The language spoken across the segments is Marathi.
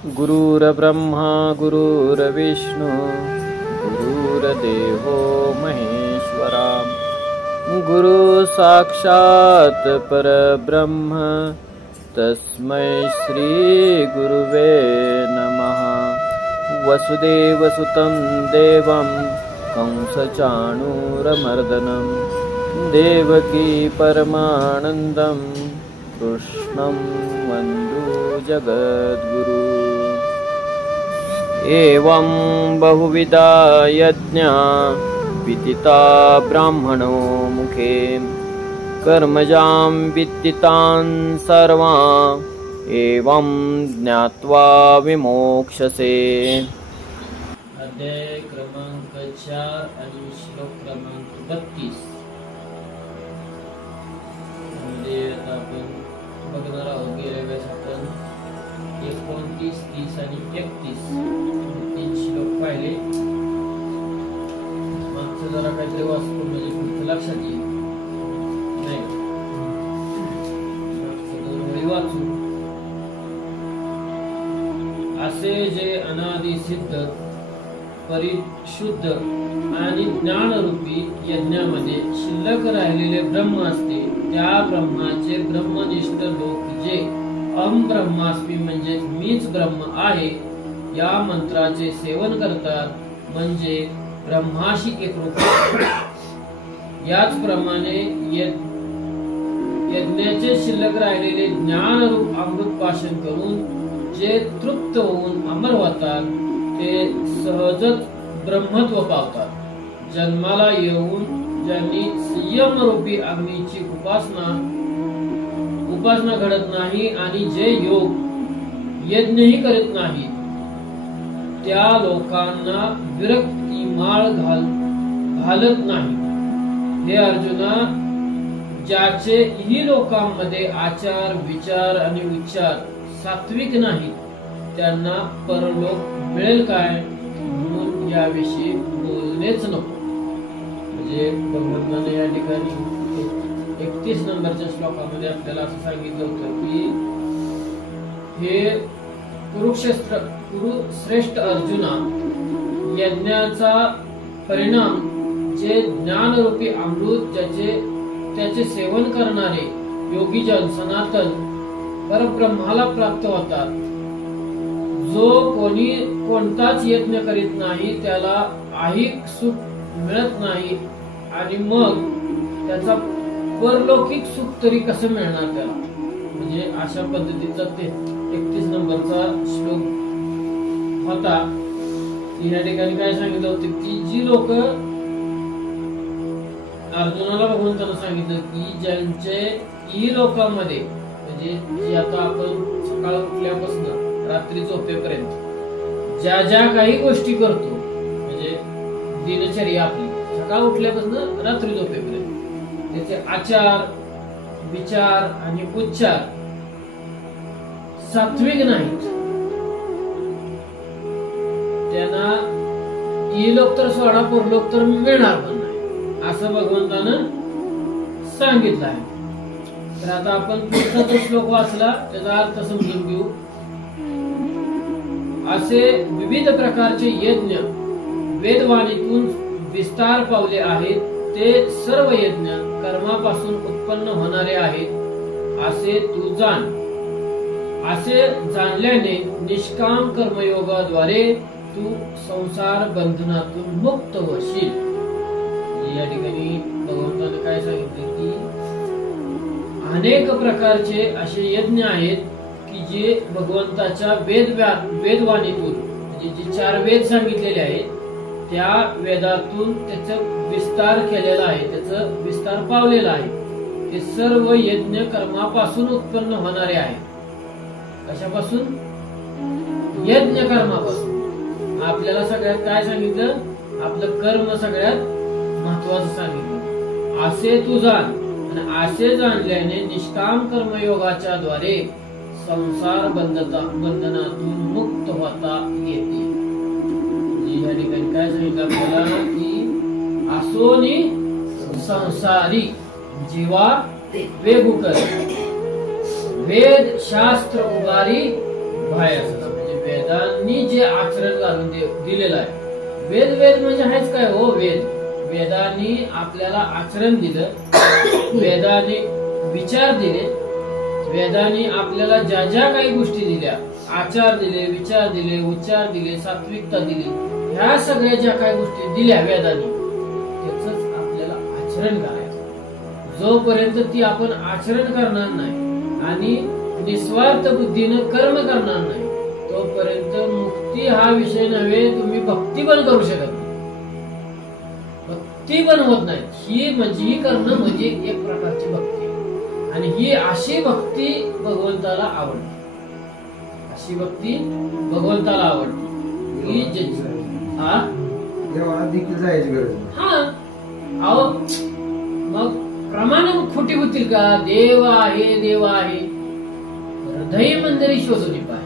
गुरुर्ब्रह्मा गुरुर्विष्णु गुरुर्देवो महेश्वरा गुरु साक्षात् परब्रह्म तस्मै श्री गुरुवे नमः। वसुदेवसुतं देवं कंसचाणूरमर्दनं देवकी परमानन्दं कृष्णं वन्दे जगद्गुरु। एवं बहुविधा यज्ञा विदिता ब्राह्मणो मुखे कर्मजां विदितान् सर्वान् एवं ज्ञात्वा विमोक्षसे। अध्याय क्रमांक 4 आणि श्लोक क्रमांक 32 मध्ये आपण बघणार आहोत। गेल्या वेळेस आपण 29, 30 आणि 31 तीन श्लोक पाहिले। मागचं जरा काहीतरी वाचतो म्हणजे पुढचं लक्षात येईल नाही। मागचं 2 वेळी वाचू। असे जे अनादि सिद्ध परिशुद्ध आणि ज्ञानरूपी यज्ञामध्ये शिल्लक राहिलेले ब्रह्म असते त्या ब्रह्माचे ब्रह्मनिष्ठ लोक जे अहम ब्रह्मास्मी म्हणजे मीच ब्रह्म आहे या मंत्राचे सेवन करतात म्हणजे ब्रह्माशी एकरूप। याचप्रमाणे यज्ञाचे शिल्लक राहिलेले ज्ञानरूप अमृत पाशन करून जे तृप्त होऊन अमर होतात ते सहजच ब्रह्मत्व पावतात। जन्माला येऊन ज्यांनी संयम रूपी अग्नीची उपासना घडत नाही आणि जे योग यज्ञही करीत नाही त्या लोकांना विरक्ती माळ घालत नाही। हे अर्जुना, ज्याचे ही लोकांमध्ये आचार विचार आणि उच्चार सात्विक नाही त्यांना परलोक मिळेल काय म्हणून याविषयी बोलणेच नको। म्हणजे भगवंताने या ठिकाणी 31 नंबरच्या श्लोकामध्ये आपल्याला असं सांगितलं होतं की हे कुरुश्रेष्ठ अर्जुना, यज्ञाचा परिणाम जे ज्ञानरूपी अमृत त्याचे सेवन करणारे योगीजन सनातन परब्रह्माला प्राप्त होतात। जो कोणी कोणताच यज्ञ करीत नाही त्याला ऐहिक सुख मिळत नाही आणि मग त्याचा परलौकिक सुख तरी कसं मिळणार त्याला। म्हणजे अशा पद्धतीचा ते 31 नंबरचा श्लोक होता। या ठिकाणी काय सांगितलं होतं की जी लोक अर्जुनाला भगवंतानं सांगितलं की ज्यांचे ई लोकांमध्ये म्हणजे जी आता आपण सकाळ उठल्यापासून रात्री झोपेपर्यंत ज्या ज्या काही गोष्टी करतो म्हणजे दिनचर्या आपली सकाळ उठल्यापासून रात्री झोपेपर्यंत त्याचे आचार विचार आणि उच्चार सात्विक नाहीत त्यांना ई लोक तर सोडा परलोक तर मिळणार पण नाही असं भगवंतानं सांगितलं आहे। तर आता आपण पुढचा जो श्लोक वाचला त्याचा अर्थ समजून घेऊ। असे विविध प्रकारचे यज्ञ वेदवाणीतून विस्तार पावले आहेत ते सर्व यज्ञ कर्मापासून उत्पन्न होणारे आहेत असे तू जाण। असे जाणल्याने निष्काम कर्मयोगाद्वारे तू संसार बंधनातून मुक्त होशील। या ठिकाणी भगवंताने काय सांगितले की अनेक प्रकारचे असे यज्ञ आहेत की जे भगवंताच्या वेदवाणीतून म्हणजे जे 4 वेद सांगितलेले आहेत त्या वेदातून त्याचा विस्तार केलेला आहे त्याचा विस्तार पावलेला आहे। ते सर्व यज्ञ कर्मापासून उत्पन्न होणारे आहेत। कशापासून? यज्ञ कर्मापासून। आपल्याला सगळ्यात काय सांगितलं? आपलं कर्म सगळ्यात महत्वाचं सांगितलं। असे तू जाण आणि असे जाणल्याने निष्काम कर्मयोगाच्या द्वारे संसार बंधनातून मुक्त होता येते। या ठिकाणी काय सांगितलं आपल्याला की असोनी संसारी जीवा वेगुकर वेद शास्त्र उगारी बाहेर म्हणजे वेदांनी जे आचरण घालून दिलेलं आहे. वेद वेद म्हणजे आहेच काय हो, वेद. वेदांनी आपल्याला आचरण दिलं, वेदांनी विचार दिले, वेदांनी आपल्याला ज्या ज्या काही गोष्टी दिल्या, आचार दिले, विचार दिले, उच्चार दिले, सात्विकता दिली, ह्या सगळ्या ज्या काही गोष्टी दिल्या वेदांनी, त्याच आपल्याला आचरण करायचं. जोपर्यंत ती आपण आचरण करणार नाही आणि निस्वार्थ बुद्धीनं कर्म करणार नाही, तोपर्यंत मुक्ती हा विषय नव्हे, तुम्ही भक्ती पण करू शकत नाही. भक्ती पण होत नाही. ही करणं म्हणजे एक प्रकारची भक्ती, आणि ही अशी भक्ती भगवंताला आवडते. अशी भक्ती भगवंताला आवडते की देखील जायची गरज. हा अहो, मग प्रमाण खोटी होतील का? देव आहे, देव आहे, हृदय मंदिरी शोधून पाय.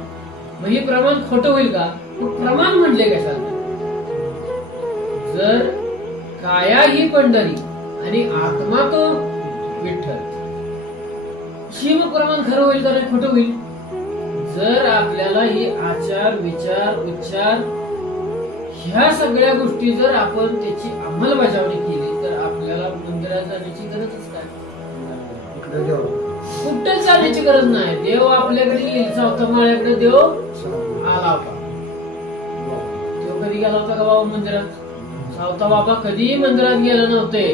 मग हे प्रमाण खोटं होईल का? प्रमाण म्हणले कशाला? जर काया ही पंढरी आणि आत्मा तो विठ्ठल, ही मग प्रमाण खरं होईल का नाही खोटं होईल? जर आपल्याला ही आचार, विचार, उच्चार ह्या सगळ्या गोष्टी जर आपण त्याची अंमलबजावणी केली तर आपल्याला मंदिरात जाण्याची गरजच काय? कुठे जाण्याची गरज नाही. देव आपल्याकडे येईल. चौथा माळ्याकडे देव आला होता. देव कधी गेला होता का बाबा मंदिरात? सावता बाबा कधीही मंदिरात गेले नव्हते,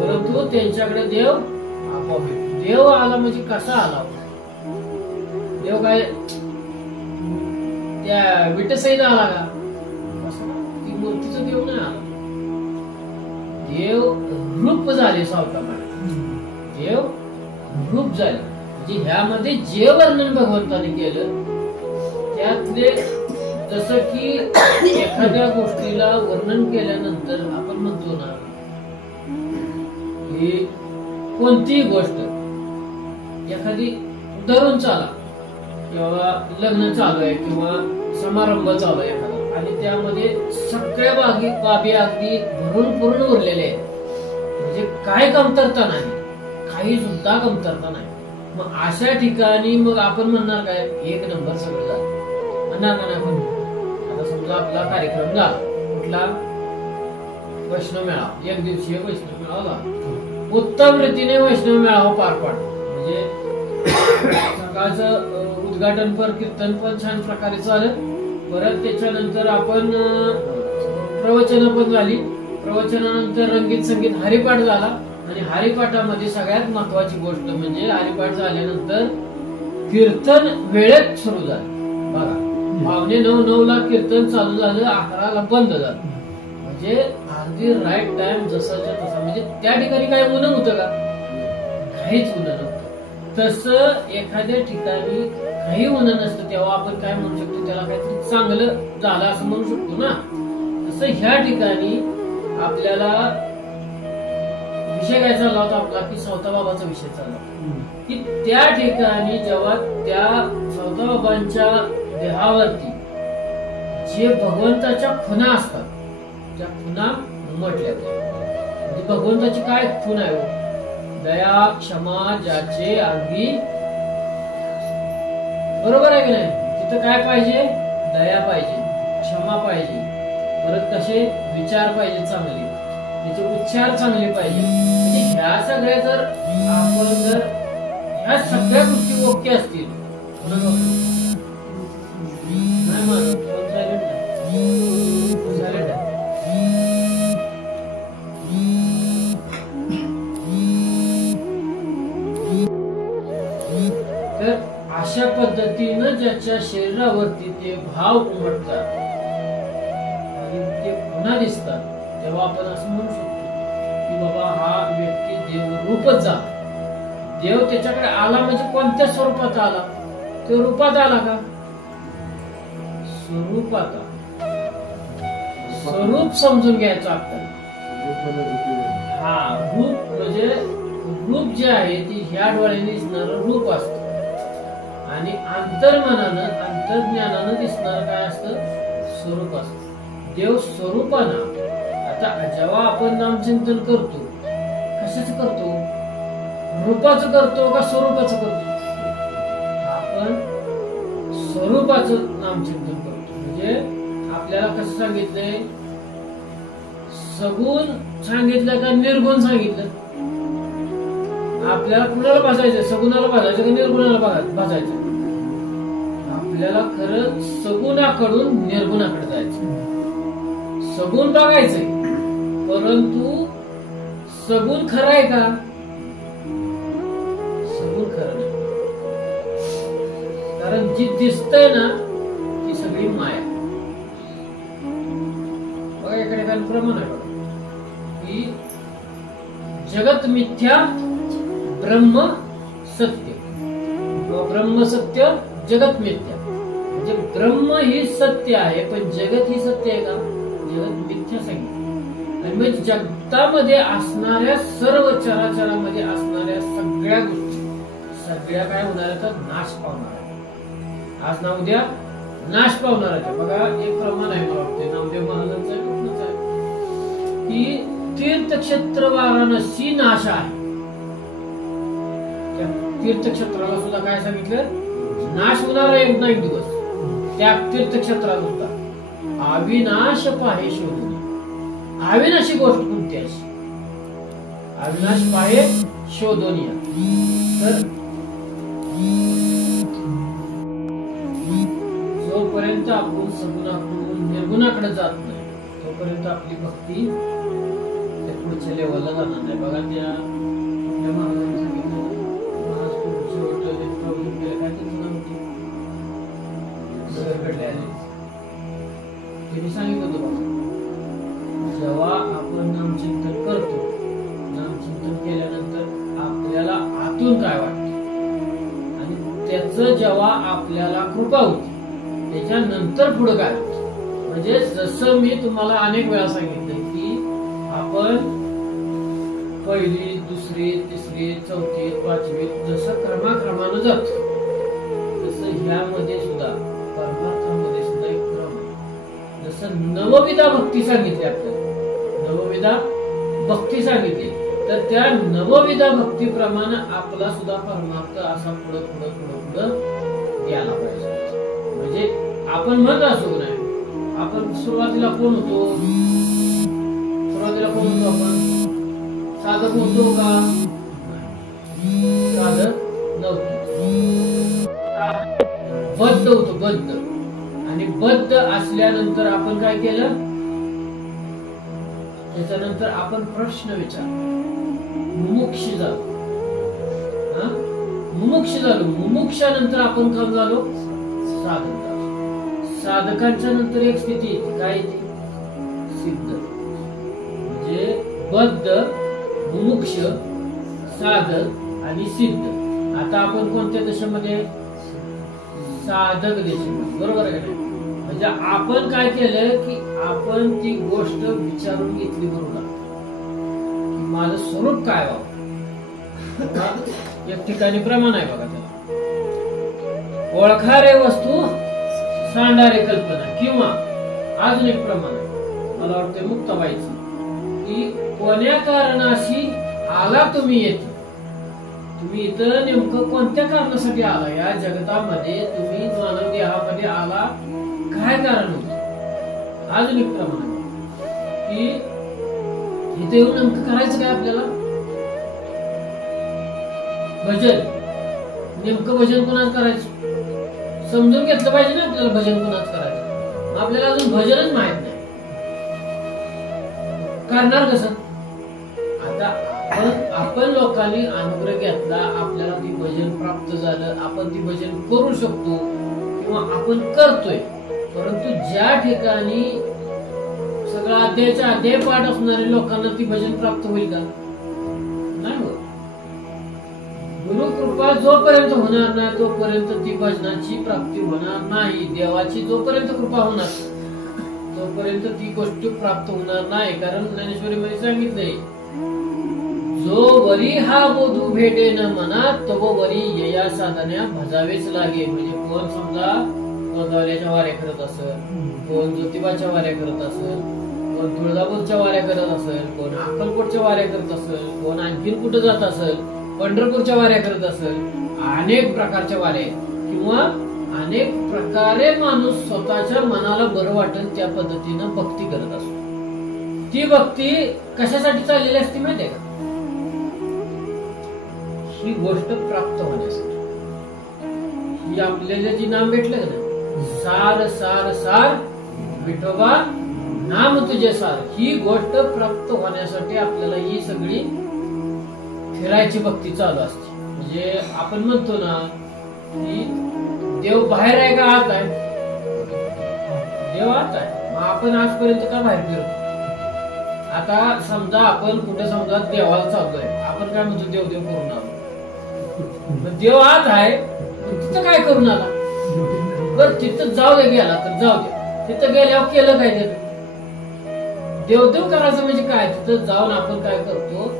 परंतु त्यांच्याकडे देव आपोआप. देव आला म्हणजे कसा आला होता? देव काय त्या विटसईत आला का? ती मूर्तीचं देव नाही आला. देव रूप झाले सावता माळ्यात. देव रूप झाले म्हणजे ह्यामध्ये जे वर्णन भगवंताने केलं त्यातले, जसं की एखाद्या गोष्टीला वर्णन केल्यानंतर आपण म्हणतो ना की कोणतीही गोष्ट, एखादी धरून चाला किंवा लग्न चालू आहे किंवा समारंभ चालू आहे एखादा, आणि त्यामध्ये सगळ्या बाबी अगदी भरून पूर्ण उरलेले आहेत, म्हणजे काय कमतरता नाही, काही सुद्धा कमतरता नाही. मग अशा ठिकाणी मग आपण म्हणणार काय? एक नंबर सगळं झालं म्हणणार का नाही? आता समजा आपला कार्यक्रम झाला, कुठला? वैष्णव मेळावा, एक दिवसीय वैष्णव मेळावा झाला. उत्तम रीतीने वैष्णव मेळावा पार पाडला. म्हणजे सकाळचं उद्घाटनपर कीर्तन पण छान प्रकारे झालं. परत त्याच्यानंतर आपण प्रवचन पण झाली. प्रवचनानंतर रंगीत संगीत हरिपाठ झाला, आणि हरिपाठामध्ये सगळ्यात महत्वाची गोष्ट म्हणजे हरिपाठ झाल्यानंतर कीर्तन वेळेत सुरू झालं. बघा, 9:45ला कीर्तन चालू झालं, 11ला बंद झालं. म्हणजे अगदी राईट टाइम जसाच्या तसा. म्हणजे त्या ठिकाणी काय उन्हं होतं का? काहीच उन्हं नव्हतं. तसं एखाद्या ठिकाणी काही उन्हं नसतं तेव्हा आपण काय म्हणू शकतो? त्याला काहीतरी चांगलं झालं असं म्हणू शकतो ना. तसं ह्या ठिकाणी आपल्याला विषय काय चालला होता आपला? की सावता बाबाचा विषय चालला की त्या ठिकाणी जेव्हा त्या सावता बाबांच्या देहावरती जे भगवंताच्या खुणा असतात त्या खुणा म्हटल्या. म्हणजे भगवंताची काय खूण आहे? दया, क्षमा, ज्याचे अंगी. बरोबर आहे की नाही? तिथं काय पाहिजे? दया पाहिजे, क्षमा पाहिजे, परत कसे विचार पाहिजे चांगले, त्याचे उच्चार चांगले पाहिजे. म्हणजे ह्या सगळ्या जर आपण जर ह्या सगळ्या गोष्टी ओके असतील, नाही म्हणत तर अशा पद्धतीनं ज्याच्या शरीरावरती ते भाव उमटतात आणि ते पुन्हा दिसतात, तेव्हा आपण असं म्हणू शकतो की बाबा हा व्यक्ती देवरूपच झाला. देव त्याच्याकडे आला म्हणजे कोणत्या स्वरूपात आला? तो रूपात आला का? स्वरूपात. स्वरूप समजून घ्यायचं आपल्याला. हा रूप म्हणजे रूप जे आहे ते ह्या डोळ्याने दिसणारं रूप असतं, आणि अंतर्मनानं अंतर्ज्ञानानं दिसणारं काय असतं? स्वरूप असतं. देव स्वरूपानं. आता जेव्हा आपण नामचिंतन करतो, कशाचं करतो? रूपाचं करतो का स्वरूपाचं करतो? आपण स्वरूपाचं नामचिंतन करतो. म्हणजे आपल्याला कसं सांगितलंय, सगुण सांगितलं का निर्गुण सांगितलं? आपल्याला कुणाला भाजायचं, सगुणाला भाजायचं का निर्गुणाला भाजायचं? आपल्याला खरं सगुणाकडून निर्गुणाकडे जायचं. सगुण बघायचंय, परंतु सगुण खरं आहे का? सगुण खरं नाही. कारण जी दिसतंय ना ती सगळी माया. बघा इकडे काय प्रमाण आहे बघा, की जगत मिथ्या ब्रह्म सत्य. ब्रह्म सत्य, जगत मिथ्या. म्हणजे ब्रह्म ही सत्य आहे, पण जगत ही सत्य आहे का? जगत मिथ्या सांगितलं. आणि मग जगतामध्ये असणाऱ्या सर्व चराचरामध्ये असणाऱ्या सगळ्या गोष्टी सगळ्या काय होणार आहेत? नाश पावणार आहे. आज ना उद्या नाश पावणार आहे. बघा एक प्रमाण आहे, मला वाटते नामदेव महाराजांचं कुठलंच आहे, की तीर्थक्षेत्र वाराणसी नाश आहे. त्या तीर्थक्षेत्राला सुद्धा काय सांगितलं? नाश होणार आहे एक ना एक दिवस. त्या तीर्थक्षेत्रात सुद्धा अविनाश पाहे शोधून. अविनाशी गोष्ट कोणती अशी? अविनाश पाहे शोधून. तर जोपर्यंत आपण सगुणाकडून निर्गुणाकडे जात नाही, तोपर्यंत आपली भक्ती त्या पुढच्या लेवलला जाणार नाही. बघा त्या महाराजांनी सांगितलं, महाराज काय त्यांचं नाव होतं, त्यांनी सांगितलं होतं बघा, जेव्हा आपण नामचिंतन करतो, नामचिंतन केल्यानंतर आपल्याला आतून काय वाटतं आणि त्याचं जेव्हा आपल्याला कृपा होती त्याच्यानंतर पुढे काय होतं. म्हणजे जसं मी तुम्हाला अनेक वेळा सांगितलं की आपण पहिली, दुसरी, तिसरी, चौथी, पाचवी जसं क्रमाक्रमानं जातो, तसं ह्यामध्ये सुद्धा परमार्थामध्ये सुद्धा एक क्रम आहे. जसं नवविधा भक्ती सांगितली आपल्याला, नवविधा भक्ती सांगितली, तर त्या नवविधा भक्तीप्रमाणे आपला सुद्धा परमार्थ असा पुढे पुढे पुढे पुढे यायला पाहिजे. म्हणजे आपण म्हणत असू नाही, आपण सुरुवातीला कोण होतो? सुरुवातीला कोण होतो? आपण साधक होतो का? साधक नव्हतो, बद्ध होतो, बद्ध. आणि बद्ध असल्यानंतर आपण काय केलं? त्याच्यानंतर आपण प्रश्न विचार, मुमुक्ष झालो. मुमुक्ष झालो. मुमुक्षानंतर आपण काय झालो? साधक झालो. साधकांच्या नंतर एक स्थिती येते, काय येते? सिद्ध. म्हणजे बद्ध, मुमुक्ष, साधक आणि सिद्ध. आता आपण कोणत्या दशेमध्ये? साधक देशामध्ये. बरोबर आहे का नाही? म्हणजे आपण काय केलं की आपण ती गोष्ट विचारून घेतली बरोबर, की माझं स्वरूप काय व्हावं. एक ठिकाणी प्रमाण आहे बघा त्याला, ओळखारे वस्तू सांडारे कल्पना. किंवा अजून एक प्रमाण आहे, मला वाटतं मुक्ताबाईचं, की कोण्या कारणाशी आला तुम्ही येथे. तुम्ही इथं नेमकं कोणत्या कारणासाठी आला? या जगतामध्ये तुम्ही मानव देहामध्ये आला, काय कारण होतं? अजून एक प्रमाण आहे की इथे येऊन नेमकं करायचं काय आपल्याला? भजन. नेमकं भजन कोणाच करायचं समजून घेतलं पाहिजे ना आपल्याला, भजन कोणाच करायचं. आपल्याला अजून भजनच माहित नाही, करणार कसं? आता आपण लोकांनी अनुग्रह घेतला, आपल्याला ती भजन प्राप्त झालं, आपण ती भजन करू शकतो किंवा आपण करतोय. परंतु ज्या ठिकाणी सगळं अध्यायाच्या अध्याय पाठ असणाऱ्या लोकांना ती भजन प्राप्त होईल का? नाही होत. गुरु कृपा जोपर्यंत होणार नाही तोपर्यंत ती भजनाची प्राप्ती होणार नाही. देवाची जोपर्यंत कृपा होणार तोपर्यंत ती गोष्ट प्राप्त होणार नाही. कारण ज्ञानेश्वरी मध्ये सांगितलंय, जो वरी हा बोधू भेटे न मनात, तो वरी यया साधन्या भजावेच लागे. म्हणजे कोण समजा गोंदावल्याच्या वाऱ्या करत असेल, कोण ज्योतिबाच्या वाऱ्या करत असेल, कोण तुळजापूरच्या वाऱ्या करत असेल, कोण अक्कलकोटच्या वाऱ्या करत असेल, कोण आणखीन कुठं जात असेल, पंढरपूरच्या वाऱ्या करत असेल, अनेक प्रकारच्या वाऱ्या किंवा अनेक प्रकारे माणूस स्वतःच्या मनाला बरं वाटेल त्या पद्धतीनं भक्ती करत असतो. ती भक्ती कशासाठी चाललेली असते माहितीये का? ही गोष्ट प्राप्त होण्यासाठी. ही आपल्याला जी नाम भेटलं ना, सार सार सार विठोबा नाम तुझे सार, ही गोष्ट प्राप्त होण्यासाठी आपल्याला ही सगळी फिरायची भक्ती चालू असते. म्हणजे आपण म्हणतो ना की देव बाहेर आहे का आत आहे? देव आत आहे. मग आपण आजपर्यंत का बाहेर फिरतो? आता समजा आपण कुठे समजा देवाला चाललोय, आपण काय म्हणतो देव देव करून आलो. देव आत आहे, तिथं काय करून आला? बरं तिथं जाऊ दे, गेला तर जाऊ दे. तिथं गेल्यावर केलं काय ते? देवदेव करायचं म्हणजे काय? तिथं जाऊन आपण काय करतो?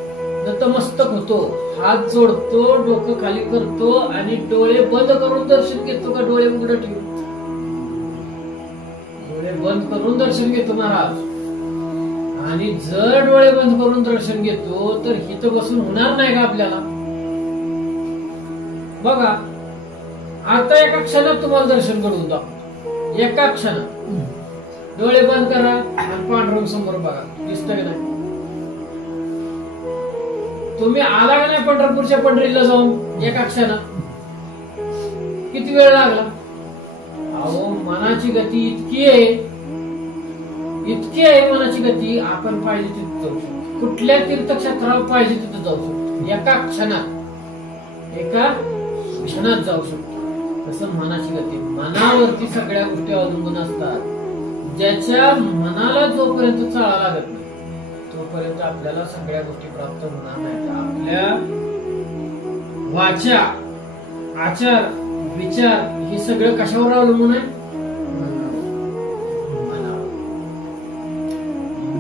नतमस्तक होतो, हात जोडतो, डोकं खाली करतो आणि डोळे बंद करून दर्शन घेतो का डोळे उघडं ठेवून? डोळे बंद करून दर्शन घेतो महाराज. आणि जर डोळे बंद करून दर्शन घेतो तर हिथं बसून होणार नाही का आपल्याला? बघा आता एका क्षणात तुम्हाला दर्शन घडवून दाखवतो. एका क्षणात डोळे बंद करा आणि पांडुरंग समोर बघा, दिसतं की नाही? तुम्ही आला का नाही पंढरपूरच्या पंढरीला जाऊन एका क्षणात? किती वेळ लागला? अहो मनाची गती इतकी आहे, इतकी आहे मनाची गती, आपण पाहिजे तिथे जाऊ शकतो. कुठल्या तीर्थक्षेत्रावर पाहिजे तिथे जाऊ शकतो. एका क्षणात, एका क्षणात जाऊ शकतो. तसं मनाची गती, मनावरती सगळ्या गोष्टी अवलंबून असतात. ज्याच्या मनाला जोपर्यंत चाळा लागत नाही तोपर्यंत आपल्याला सगळ्या गोष्टी प्राप्त होणार नाहीत. आपल्या वाचा, आचार, विचार हे सगळं कशावर अवलंबून आहे?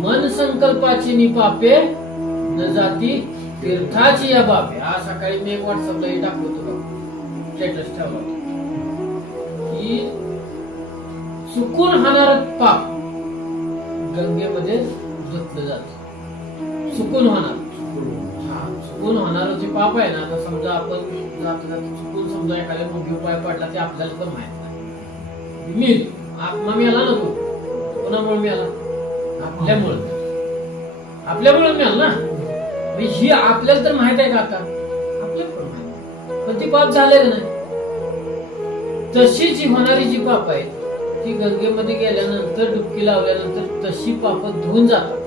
मन संकल्पाची निपापे न जाती तीर्थाची या बापे. आज सकाळी मी एक व्हॉट्सअपला टाकलो होतो, स्टेटस ठेवला होता की चुकून होणार पाप गंगेमध्ये धुतलं जात. चुकून होणार, चुकून होणार जे पाप आहे ना, आता समजा आपण चुकून समजा एखाद्या मुंगी पाय पडला ते आपल्याला पण माहित नाही. मी आत्मा मिळाला नको, कोणामुळे मिळाला? आपल्यामुळे मिळाला ना. ही आपल्याला तर माहित आहे का? आता आपल्याला पण माहित, पण ती पाप झाले नाही. तशी जी होणारी जी पाप आहे ती गंगेमध्ये गेल्यानंतर, डुबकी लावल्यानंतर तशी पाप धुवून जातात.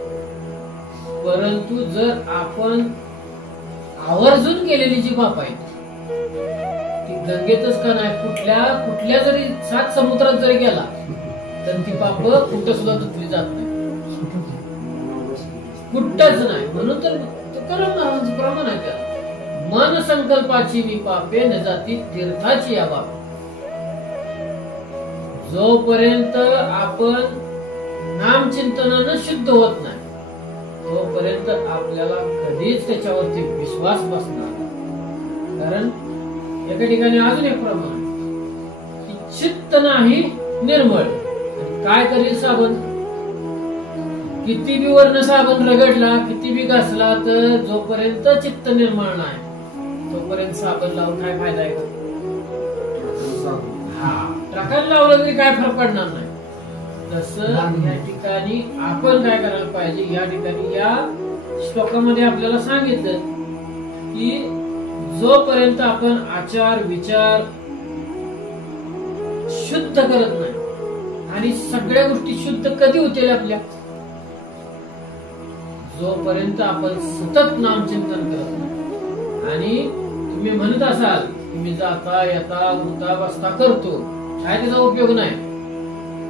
परंतु जर आपण आवर्जून केलेली जी पाप आहे ती गंगेतच का नाही, कुठल्या जरी 7 समुद्रात जरी गेला तर ती पाप कुठं सुद्धा धुतली जात नाही, कुठंच नाही. म्हणून तर तुकाराम महाराजांचं प्रमाण आहे त्याला, मन संकल्पाची निपापे न जाती तीर्थाची या बाप. जोपर्यंत आपण नामचिंतनानं शुद्ध होत नाही तोपर्यंत आपल्याला कधीच त्याच्यावरती विश्वास बसणार. कारण एका ठिकाणी अजून एक प्रमाण की चित्त नाही निर्मळ, काय करेल साबण? किती बी वर्ण साबण रगडला, किती बी घासला, तर जोपर्यंत चित्त निर्मळ नाही तोपर्यंत साबण लावून काय फायदा आहे का? टाकायला लावलं तरी काय फरक पडणार नाही. तसं या ठिकाणी आपण काय करायला पाहिजे? या ठिकाणी या श्लोकामध्ये आपल्याला सांगितलं की जोपर्यंत आपण आचार विचार शुद्ध करत नाही, आणि सगळ्या गोष्टी शुद्ध कधी होतील आपल्या? जोपर्यंत आपण सतत नामचिंतन करत नाही. आणि तुम्ही म्हणत असाल की मी जाता येता उठता बसता करतो, काय त्याचा उपयोग नाही.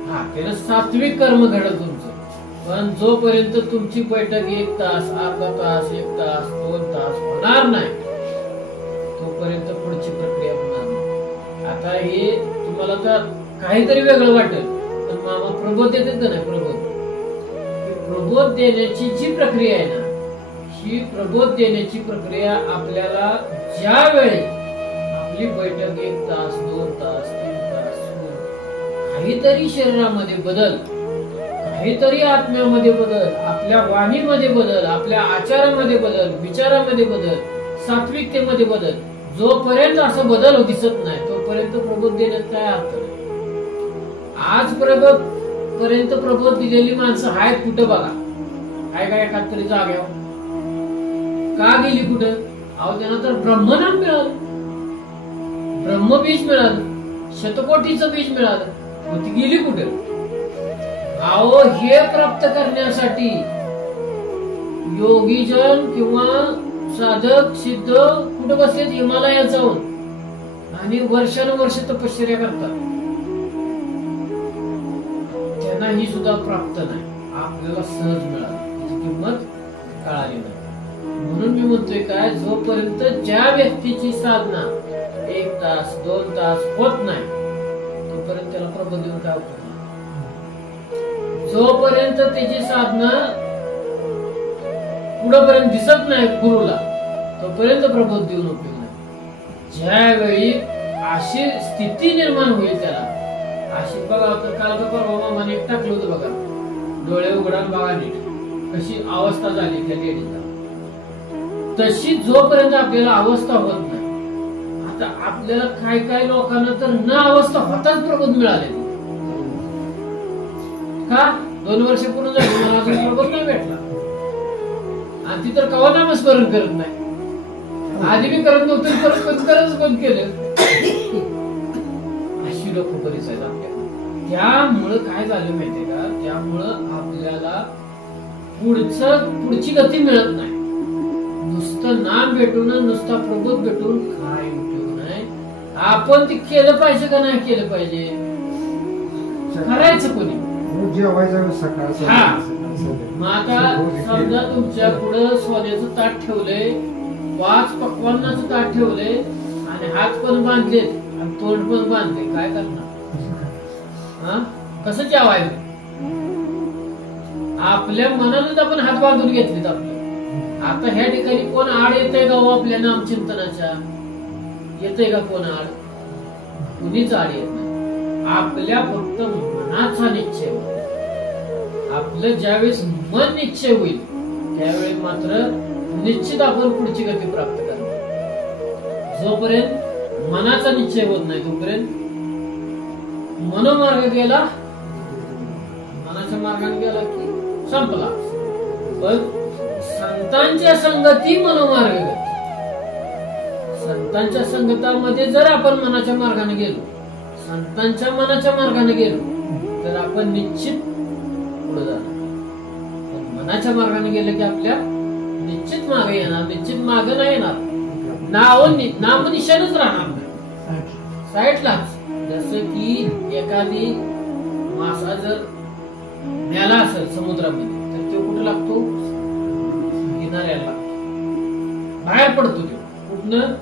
हा, त्याला सात्विक कर्म घडत तुमचं. पण जोपर्यंत तुमची बैठक 1 तास, अर्धा तास, 1 तास, 2 तास होणार नाही तोपर्यंत पुढची प्रक्रिया होणार नाही. आता हे तुम्हाला तर काहीतरी वेगळं वाटेल, पण मामा प्रबोध देतात का नाही? प्रबोध देण्याची जी प्रक्रिया आहे ना, ही प्रबोध देण्याची प्रक्रिया आपल्याला ज्या वेळी आपली बैठक 1 तास, 2 तास, 3 तास काहीतरी शरीरामध्ये बदल, काहीतरी आत्म्यामध्ये बदल, आपल्या वाणीमध्ये बदल, आपल्या आचारामध्ये बदल, विचारामध्ये बदल, सात्विकतेमध्ये बदल, जोपर्यंत असं बदल दिसत नाही तोपर्यंत प्रबोध देण्यात काय अर्थ नाही. आज पर्यंत प्रबोध दिलेली माणसं आहेत कुठं बघा, काय काय एखाद तरी जाग्यावर का गेली कुठं? अहो त्यांना तर ब्रह्मनाम मिळालं, ब्रह्मबीज मिळालं, शतकोटीचं बीज मिळालं, मग ती गेली कुठं? अहो हे प्राप्त करण्यासाठी योगीजन किंवा साधक सिद्ध कुठं बसलेत? हिमालयात जाऊन आणि वर्षानुवर्ष तपश्चर्या करतात. त्यांना ही सुद्धा प्राप्त नाही, आपल्याला सहज मिळाली, त्याची किंमत कळाली नाही. म्हणून मी म्हणतोय काय, जोपर्यंत ज्या व्यक्तीची साधना 1 तास 2 तास होत नाही तोपर्यंत त्याला प्रबोध देऊन काय उपयोग नाही. जोपर्यंत त्याची साधना पुढेपर्यंत दिसत नाही गुरुला तोपर्यंत प्रबोध देऊन उपयोग नाही. ज्यावेळी अशी स्थिती निर्माण होईल त्याला, अशी बघा तर काल का परवा मामाने एक टाकलं होतं बघा, डोळे उघडा बघा नीट कशी अवस्था झाली त्या लेडीला. तशी जोपर्यंत आपल्याला अवस्था होत नाही, आता आपल्याला काय काय लोकांना तर न अवस्था होताच प्रबोध मिळाले. का 2 वर्ष पूर्ण झाली मला अजून प्रबोध नाही भेटला, आणि ती तर कवा नामस्मरण करत नाही. आधी मी करत नव्हतं, करत बंद केलं. अशी लोक बरीच आहेत आपल्याला. त्यामुळं काय झालं माहितीये का, त्यामुळं आपल्याला पुढची गती मिळत नाही. नुसतं नाम भेटून नुसता प्रबोध भेटून काय उपयोग नाही. आपण ते केलं पाहिजे का नाही केलं पाहिजे, करायचं कोणी? हा, मग आता समजा तुमच्या पुढं सोन्याचं ताट ठेवलंय, 5 पक्वान्नाचं ताट ठेवलंय आणि हात पण बांधलेत आणि तोंड पण बांधले, काय करणार? हा, कसं जेवायचं? आपल्या मनानच आपण हात बांधून घेतलेत आपले. आता ह्या ठिकाणी कोण आड येतंय का हो आपल्या नामचिंतनाच्या? येतंय का कोण आड? कुणीच आड येत नाही. आपल्या फक्त मनाचा निश्चय होईल. आपलं ज्यावेळेस मन निश्चय होईल त्यावेळेस मात्र निश्चित आपण पुढची गती प्राप्त करणार. जोपर्यंत मनाचा निश्चय होत नाही तोपर्यंत मनोमार्ग गेला, मनाच्या मार्गाने गेला की संपला. पण संतांच्या संगती मनोमार्ग, संतांच्या संगतामध्ये जर आपण मनाच्या मार्गाने गेलो, संतांच्या मनाच्या मार्गाने गेलो तर आपण निश्चित पुढे जाणार. पण मनाच्या मार्गाने गेलं की आपल्या निश्चित मागे येणार, निश्चित मागे नाही येणार, नाम निशाणच राहणार नाही, साईडलाच. जसं की एखादी मासा जर मेला असेल समुद्रामध्ये तर तो कुठे लागतो? किनाऱ्याला बाहेर पडतो. तो कुठनं?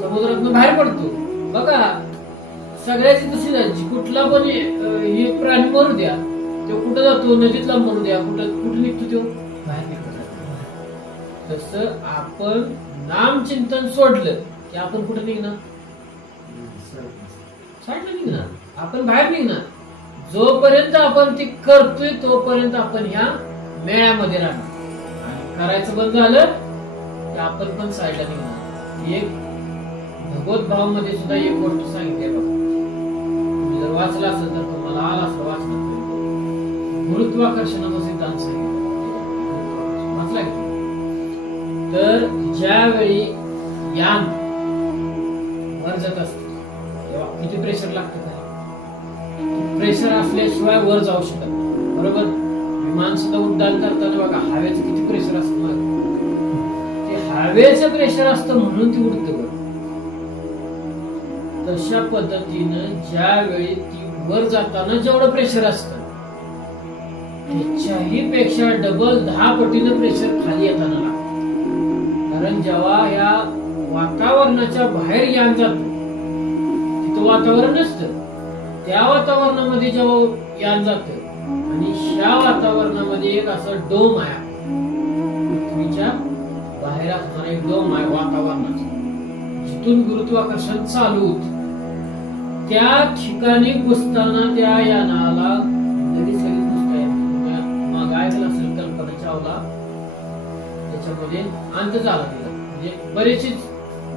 समुद्रातून बाहेर पडतो. बघा सगळ्याची तशी जायची, कुठला पण हे प्राणी मरू द्या तो कुठं जातो? नदीतला मरू द्या, कुठं निघतो तो? बाहेर निघतो. तसं आपण नाम चिंतन सोडलं की आपण कुठे निघणार? साईडला निघणार, आपण बाहेर निघणार. जोपर्यंत आपण ती करतोय तोपर्यंत आपण ह्या मेळ्यामध्ये राहणार. करायचं बंद झालं की आपण पण साईडला निघणार. एक भगवत भाव मध्ये सुद्धा एक गोष्ट सांगितली बघा, तुम्ही जर वाचला असेल तर तुम्हाला आला असं वाचलं. गुरुत्वाकर्षणाचा सिद्धांत सांगितलं, वाचला की? तर ज्यावेळी यान वर जात असते तेव्हा किती प्रेशर लागतं? प्रेशर असल्याशिवाय वर जाऊ शकत नाही, बरोबर? विमान सुद्धा उड्डाण करताना बघा हवेचं किती प्रेशर असतं, ते हवेचं प्रेशर असतं म्हणून ती उडतं. तशा पद्धतीनं ज्यावेळी ती वर जाताना जेवढं प्रेशर असतं त्याच्याही पेक्षा डबल 10 पटीनं प्रेशर खाली येताना लागतं. कारण जेव्हा या वातावरणाच्या बाहेर यान जातं तिथं वातावरण नसतं, त्या वातावरणामध्ये जेव्हा यान जातं आणि ह्या वातावरणामध्ये एक असं डोम आहे, पृथ्वीच्या बाहेर असणारा एक डोम आहे वातावरणाचा, जिथून गुरुत्वाकर्षण चालू होत. त्या ठिकाणी घुसताना त्या यानाला लगेच घुसता येत. मग ऐकलं असेल कल्पना चावला, त्याच्यामध्ये अंत झाला तिला, म्हणजे बरेचसे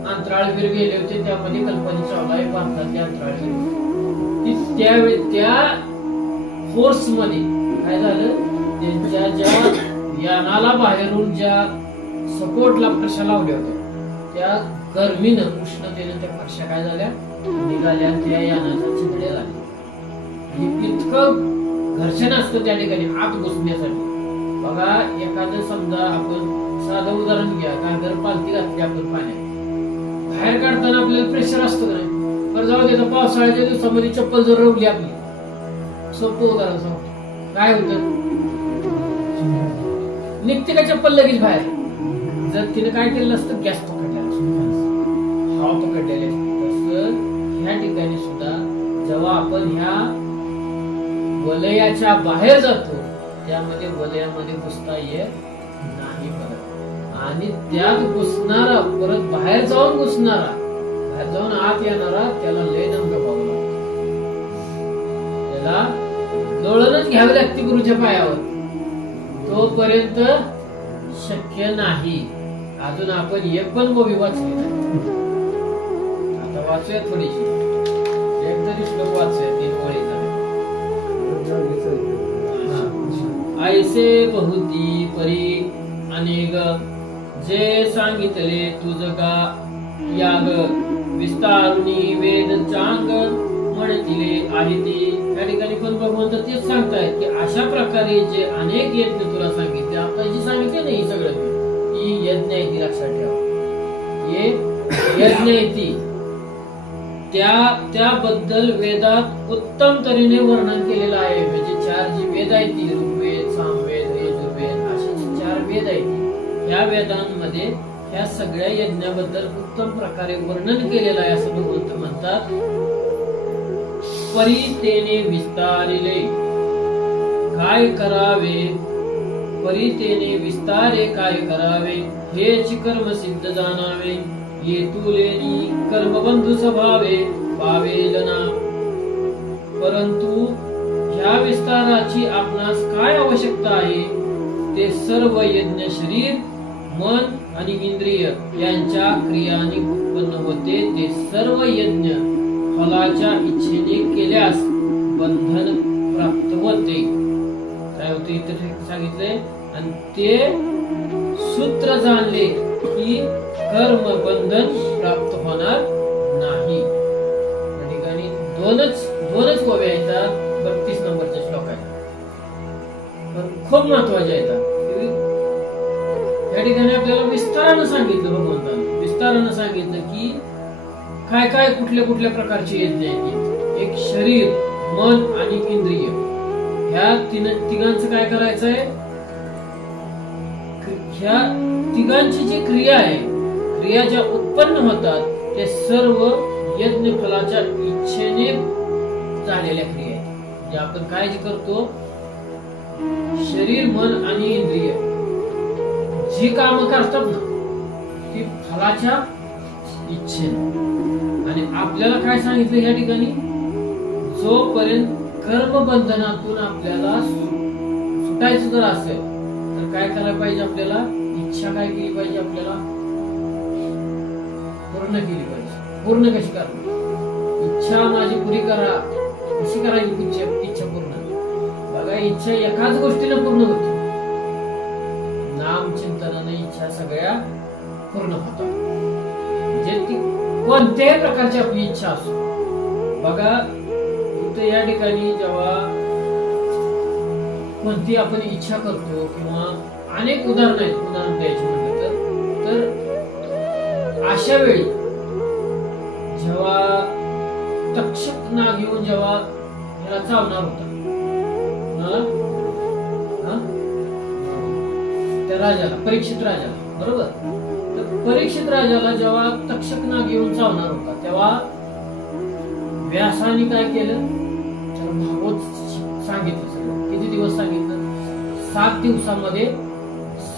अंतराळवीर गेले होते, त्यामध्ये कल्पना चावला एक भारतातली अंतराळवीर. त्यावेळी त्या फोर्स मध्ये काय झालं, त्यांच्या ज्या यानाला बाहेरून ज्या सपोर्टला फरशा लावल्या होत्या त्या गरमीनं उष्णतेनं त्या फरशा काय झाल्या निघाल्या, त्या यानाच्या छिद्रे झाल्या. इतकं घर्षण असतं त्या ठिकाणी आत घुसण्यासाठी. बघा एखादं समजा आपण साधं उदाहरण घ्या, काय जर पालखी घातली आपण पाण्यात, बाहेर काढताना आपल्याला प्रेशर असतं का नाही, पण जाऊ दे पावसाळ्याच्या दिवसामध्ये चप्पल जर रवली आपली, सोपं उदाहरण सांगतो, काय होतं निघते का चप्पल लगेच बाहेर. जर तिने काय केलं असतं, गॅस पकडलेला हवा पकडलेली. तसं ह्या ठिकाणी सुद्धा जेव्हा आपण ह्या वलयाच्या बाहेर जातो त्यामध्ये वलयामध्ये घुसता येत नाही परत. आणि त्यात घुसणारा परत बाहेर जाऊन घुसणारा, बाहेर जाऊन आत येणारा, त्याला लय दम गमावला, त्याला लोळणच घ्यावी लागते गुरुच्या पायावर. तोपर्यंत शक्य नाही. अजून आपण एक पण मूवी वाचली नाही. आता वाचूया थोडीशी, एक तरी श्लोक वाचूया 3 ओळीचा. ऐसे बहुती परी अनेक जे सांगितले तुझगा याग विस्तारुनी वेद चांग म्हणतिले आहे ती. या ठिकाणी पण भगवंत तेच सांगतायत की अशा प्रकारे जे अनेक यज्ञ तुला सांगितले, आता जी सांगितले नाही सगळं ही यज्ञ आहे ती लक्षात ठेवा. हे यज्ञ आहे ती, त्याबद्दल वेदात उत्तम तऱ्हेने वर्णन केलेलं आहे. म्हणजे 4 जी वेद आहेत ती ऋग्वेद, सामवेद, यजुर्वेद असे 4 वेद आहेत. या वेदांमध्ये ह्या सगळ्या यज्ञाबद्दल उत्तम प्रकारे वर्णन केलेलं आहे असं भगवंत म्हणतात. परी तेने विस्तारिले काय करावे, परी तेने विस्तारे काय करावे, हेच कर्म सिद्ध जाणावे, ये तुलेनी कर्मबंधू स्वभावे पावेलना. परंतु ह्या विस्ताराची आपणास काय आवश्यकता आहे, ते सर्व यज्ञ शरीर, मन आणि इंद्रिय यांच्या क्रियांनी उत्पन्न होते. ते सर्व यज्ञ फलाच्या इच्छेने केल्यास बंधन प्राप्त होते. काय होते इथे सांगितलंय. आणि ते सूत्र जाणले की कर्म बंधन प्राप्त होणार नाही. या ठिकाणी दोनच ओव्या येतात 32 नंबरच्या श्लोकात, पण खूप महत्वाच्या येतात. या ठिकाणी आपल्याला विस्तारानं सांगितलं, भगवंतानं विस्तारानं सांगितलं की काय काय कुठल्या प्रकारचे यज्ञ आहेत. एक शरीर, मन आणि इंद्रिय, ह्या तिघांचं काय करायचंय. ह्या तिघांची जी क्रिया आहे, क्रिया ज्या उत्पन्न होतात ते सर्व यज्ञ फलाच्या इच्छेने झालेल्या क्रिया आहेत. जे आपण काय जे करतो, शरीर, मन आणि इंद्रिय जी कामं करतात ना ती फलाच्या इच्छेने. आणि आपल्याला काय सांगितलं या ठिकाणी, जोपर्यंत कर्मबंधनातून आपल्याला सुटायचं जर असेल तर काय करायला पाहिजे, आपल्याला इच्छा काय केली पाहिजे, आपल्याला पूर्ण केली पाहिजे. पूर्ण कशी करणार, इच्छा माझी पुरी करा, कशी करायची इच्छा पूर्ण. बघा इच्छा एकाच गोष्टीला पूर्ण होती, नाम चिंतनाने इच्छा सगळ्या पूर्ण होतात. म्हणजे ती कोणत्याही प्रकारची आपली इच्छा असो. बघा इथे या ठिकाणी जेव्हा कोणती आपण इच्छा करतो किंवा अनेक उदाहरण आहेत, उदाहरण द्यायचे म्हटलं तर अशा वेळी जेव्हा तक्षक नाग येऊन जेव्हा ह्याला चावणार होता त्या राजाला, परीक्षित राजाला, बरोबर. तर परीक्षित राजाला जेव्हा तक्षक नाग येऊन चावणार होता तेव्हा व्यासाने काय केलं, तर भागवत सांगितलं. सगळं किती दिवस सांगितलं, 7 दिवसामध्ये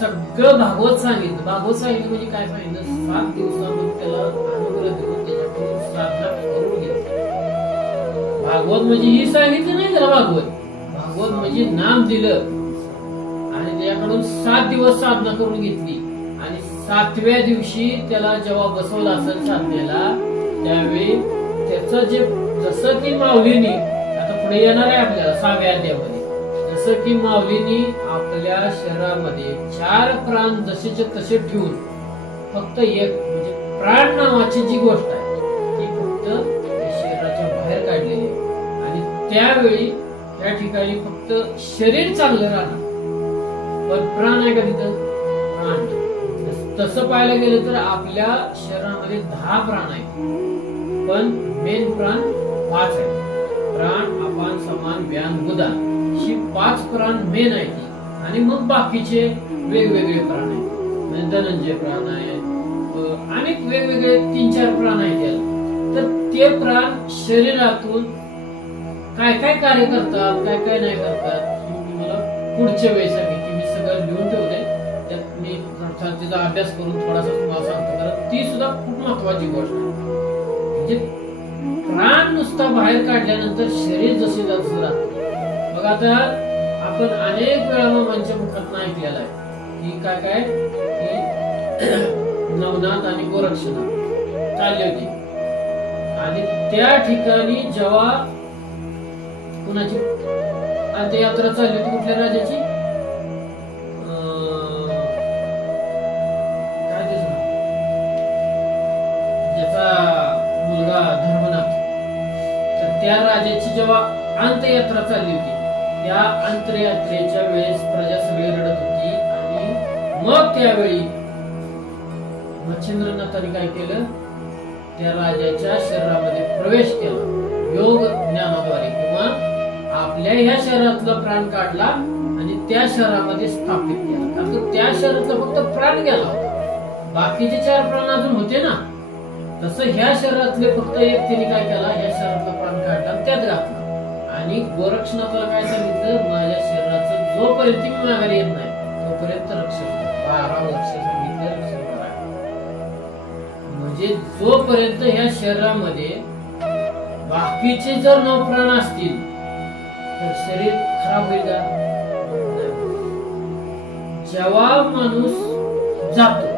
सगळं भागवत सांगितलं. भागवत सांगितलं म्हणजे काय सांगितलं, 7 दिवसामध्ये त्याला अनुग्रह देऊन त्याच्याकडून साधना करून घेतली. भागवत म्हणजे ही सांगितलं नाही त्याला, भागवत म्हणजे नाम दिलं आणि त्याच्याकडून 7 दिवस साधना करून घेतली. आणि 7व्या दिवशी त्याला जेव्हा बसवलं असेल साधनेला, त्यावेळी त्याचं जे जसं की माऊलीनी आता पुढे येणार आहे आपल्याला 6व्या अध्यायामध्ये, जसं की माऊलीनी आपल्या शरीरामध्ये 4 प्राण जसेचे तसे ठेवून फक्त एक म्हणजे प्राण नावाची जी गोष्ट आहे ती फक्त शरीराच्या बाहेर काढलेली आहे. आणि त्यावेळी त्या ठिकाणी फक्त शरीर चांगलं राहणार, पण प्राण आहे का तिथं? प्राण. तसं पाहायला गेलं तर आपल्या शरीरामध्ये 10 प्राण आहेत, पण मेन प्राण 5 आहेत. प्राण, अपान, समान, व्यान, उदान ही 5 प्राण मेन आहेत. आणि मग बाकीचे वेगवेगळे प्राण आहेत, म्हणजे धनंजय प्राण आहे, अनेक वेगवेगळे 3-4 प्राण आहेत त्याला. तर ते प्राण शरीरातून काय काय कार्य करतात, काय काय नाही करतात, मी मला पुढच्या वेळेस सांगितले. मी सगळं लिहून ठेवलंय, त्यात मी तिचा अभ्यास करून थोडासा तुम्हाला सांगतो, कारण ती सुद्धा खूप महत्वाची गोष्ट आहे. म्हणजे प्राण नुसता बाहेर काढल्यानंतर शरीर जसे जसं राहतं. बघा आता आपण अनेक वेळा मामांच्या मुखात ऐकलेलं आहे की काय काय की नवनाथ आणि गोरक्षनाथ चालली होती, आणि त्या ठिकाणी जेव्हा कुणाची अंत्ययात्रा चालली होती, कुठल्या राजाची, काय त्याचं नाव, ज्याचा मुलगा धर्मनाथ, तर त्या राजाची जेव्हा अंत्ययात्रा चालली होती, त्या अंत्ययात्रेच्या वेळेस प्रजा सगळी रडत होती. आणि मग त्यावेळी मच्छिंद्रनाथाने काय केलं, त्या राजाच्या शरीरामध्ये प्रवेश केला योग ज्ञानाद्वारे, किंवा आपल्या ह्या शरीरातला प्राण काढला आणि त्या शरीरामध्ये स्थापित केला. कारण त्या शरीरातला फक्त प्राण गेला होता, बाकीचे 4 प्राण अजून होते ना. तसं ह्या शरीरातले फक्त एक तिने काय केला, ह्या शरीरातला प्राण काढला त्यात घातला. आणि गोरक्षनाथाला काय सांगितलं, माझ्या शरीराचं जोपर्यंत मी माघारी येत नाही तोपर्यंत रक्षण करा. 12 वर्ष सांगितलं रक्षण करा. म्हणजे जोपर्यंत ह्या शरीरामध्ये बाकीचे जर 9 प्राण असतील तर शरीर खराब होईल का? जेव्हा माणूस जातो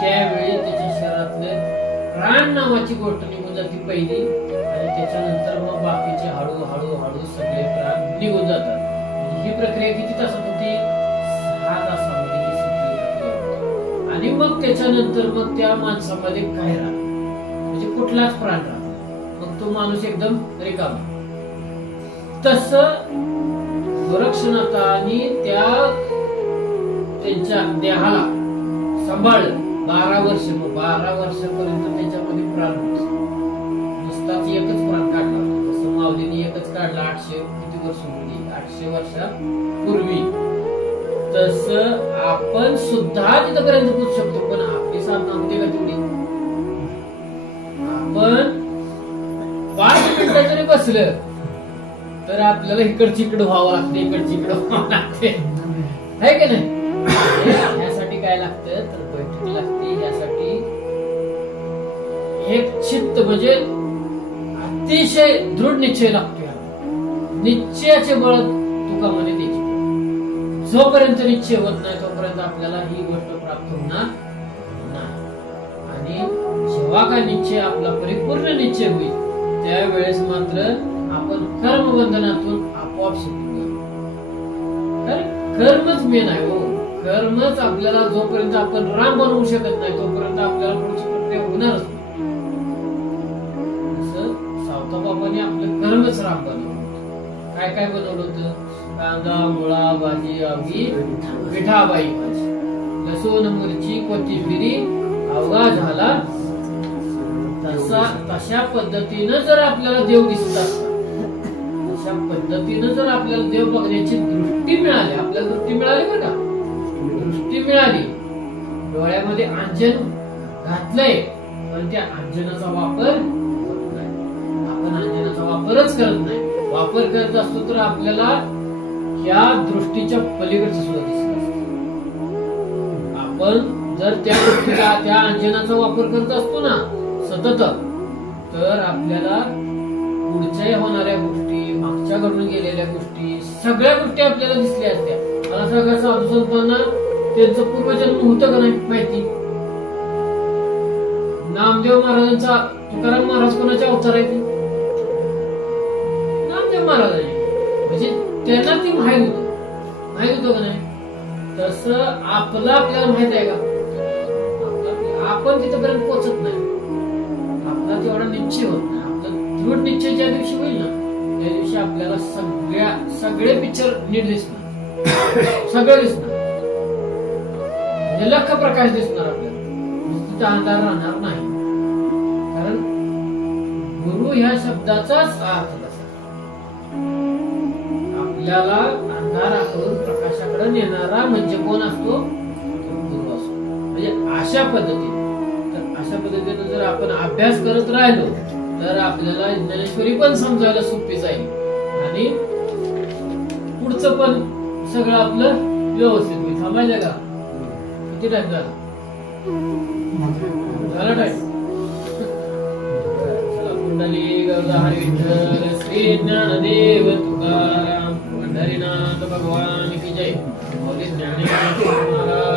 त्यावेळी त्याच्या शरीरातले प्राण नावाची गोष्ट निघून जाते पहिली, आणि त्याच्यानंतर मग बाकीचे हळूहळू हळू सगळे प्राण निघून जातात. ही प्रक्रिया किती तासात होती? 6 तासामध्ये ही सगळी प्रक्रिया होती. आणि मग त्याच्यानंतर मग त्या माणसामध्ये काय राहत, म्हणजे कुठलाच प्राण राहत, मग तो माणूस एकदम रिकामा. तसं गोरक्षनाथांनी त्यांच्या देहाला सांभाळलं 12 वर्ष. मग 12 वर्षापर्यंत त्याच्यामध्ये प्राण होते, नुसताच एकच प्राण काढला. तसं माऊलीने एकच काढला 800 किती वर्षापूर्वी, 800 वर्षापूर्वी. तसं आपण सुद्धा तिथपर्यंत पोहोचू शकतो, पण आपली साधना होते का तेवढी? आपण 5 मिनिटं जरी बसलं तर आपल्याला इकडची इकडं व्हावं लागते, इकडची इकडं व्हावं लागते, आहे का नाही? ह्यासाठी काय लागतं तर बैठक लागते. ह्यासाठी एक चित्त म्हणजे अतिशय दृढ निश्चय लागतो. निश्चयाचे बळ तुका म्हणे त्याची. जोपर्यंत निश्चय होत नाही तोपर्यंत आपल्याला ही गोष्ट प्राप्त होणार नाही. आणि जेव्हा का निश्चय आपला परिपूर्ण निश्चय होईल त्यावेळेस मात्र आपण कर्मबंधनातून आपोआप सुटतो. कर्मच मेन आहे हो. कर्मच आपल्याला, जोपर्यंत आपण राम बनवू शकत नाही तोपर्यंत आपल्याला पुढची प्रक्रिया होणारच नाही. जसं सावता बाबांनी आपलं कर्मच राम बनवलं. काय काय बनवलं होतं? कांदा, मुळा, भाजी, आगी, पिठाबाई भाजी, लसूण, मिरची, कोथिंबिरी, अवघा झाला. तशा पद्धतीनं जर आपल्याला देव दिसत असतात, तशा पद्धतीनं जर आपल्याला देव बघण्याची दृष्टी मिळाली, आपल्याला दृष्टी मिळाली बरं का, दृष्टी मिळाली, डोळ्यामध्ये अंजन घातलंय, पण त्या अंजनाचा वापर होत नाही. आपण अंजनाचा वापरच करत नाही. वापर करत असतो तर आपल्याला या दृष्टीच्या पलीकडचं सुद्धा दिसत असतं. आपण जर त्या गोष्टीचा, त्या अंजनाचा वापर करत असतो ना सतत, तर आपल्याला पुढच्या होणाऱ्या गोष्टी, मागच्या घडून गेलेल्या गोष्टी, सगळ्या गोष्टी आपल्याला दिसल्या असत्या. मला सगळं साधू संतांना त्यांचं पूर्वजन्म होतं का नाही माहिती. नामदेव महाराजांचा तुकाराम महाराज कोणाच्या अवतार आहे? नामदेव महाराज आहे. म्हणजे त्यांना ती माहित होतं का नाही? तसं आपलं आपल्याला माहित आहे का? आपण तिथपर्यंत पोहोचत नाही. आपला तेवढा निश्चय होत नाही. आपला दृढ निश्चय ज्या दिवशी होईल ना त्या दिवशी आपल्याला सगळे पिक्चर नीट दिसणार. सगळं दिसणार. लख प्रकाश दिसणार आपल्याला. तिथं अंधार राहणार नाही. कारण गुरु ह्या शब्दाचाच अर्थ असा आपल्याला अंधाराकडून प्रकाशाकडे नेणारा म्हणजे कोण असतो? गुरु असतो. म्हणजे अशा पद्धतीने जर आपण अभ्यास करत राहिलो तर आपल्याला ज्ञानेश्वरी पण समजायला सोपी जाईल आणि पुढचं पण सगळं आपलं व्यवस्थित होईल. थांबायचं का? किती टाइम झाला? टाइम. कुंडली गौदा हरी विठ्ठल श्री ज्ञानदेव तुकाराम पंढरीनाथ भगवान की जय. ज्ञानेश्वर महाराज